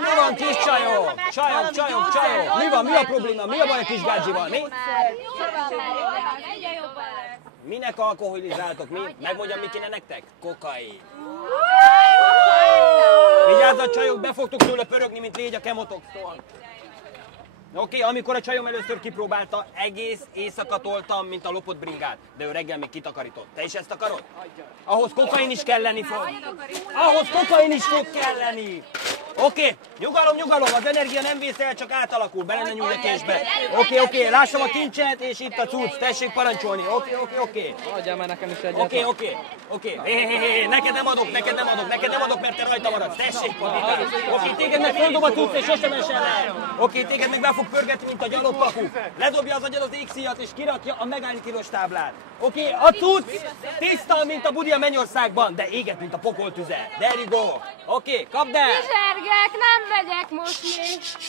Mi van, kis csajok? Csajok! Mi van? Mi a probléma? Mi a baj a kis gádzsival? Mi? Minek alkoholizáltok? Mi? Megmondjam, mi kéne nektek? Kokain. Vigyázzat, csajok, be fogtok tőle pörögni, mint légy a kemotoktól. Oké, amikor a csajom először kipróbálta, egész éjszaka toltam, mint a lopott bringát. De ő reggel még kitakarított. Te is ezt akarod? Ahhoz kokain is kelleni fog. Ahhoz kokain is fog kelleni. Oké, nyugalom, az energia nem vész el, csak átalakul, bele ne nyúlj a késbe. Oké, lássam a kincset, és itt a cucc, tessék parancsolni. Oké. Adjál már nekem is egyet. Oké. Neked nem adok, mert te rajta maradsz. Tessék, oké, téged meg földom a cucc, és sosem esel el. Oké, téged meg be fog pörgetni, mint a gyalogkapu. Ledobja az agyad az X-íjat, és kirakja a megállni tilos táblát. Oké, a cucc tiszta, mint a budi a mennyországban, de éget, mint a pokoltüze. There you go. Oké, kapd el! Zsergek, nem vegyek most még.